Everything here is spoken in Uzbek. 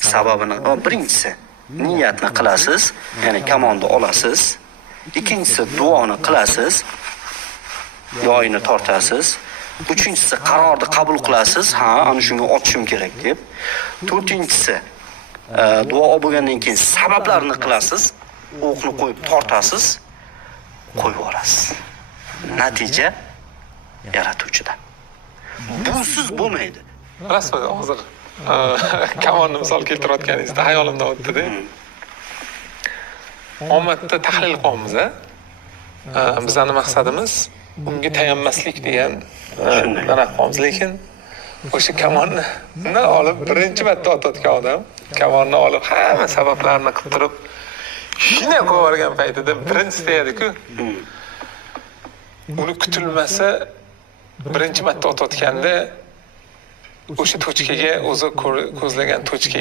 Sababini, birinchisi niyatni qilasiz, ya'ni kamonni olasiz. Ikkinchisi duoni qilasiz, yoyini tortasiz. Uchinchisi qarorni qabul qilasiz, ha, ana shunga otishim kerak deb. To'rtinchisi duo bo'lgandan keyin sabablarni qilasiz, o'qni qo'yib tortasiz, qo'yib yuborasiz. Natija yaratuvchida. Busiz bo'lmaydi. Rasman hozir kamonni misol keltirayotganingizda hayolimdan o'tdi-da. Omadda tahlil qilamiz. Bizning maqsadimiz unga tayanmaslik degan anaqa qilamiz, lekin o'sha kamonni olib birinchi marta otayotgan odam kamonni olib hamma sabablarni qilib turib shina qo'yib yuborgan paytida birinchi tegadi-ku. Uni kutilmasa birinchi marta otayotganda o'sha tochkaga o'zi ko'zlagan tochkaga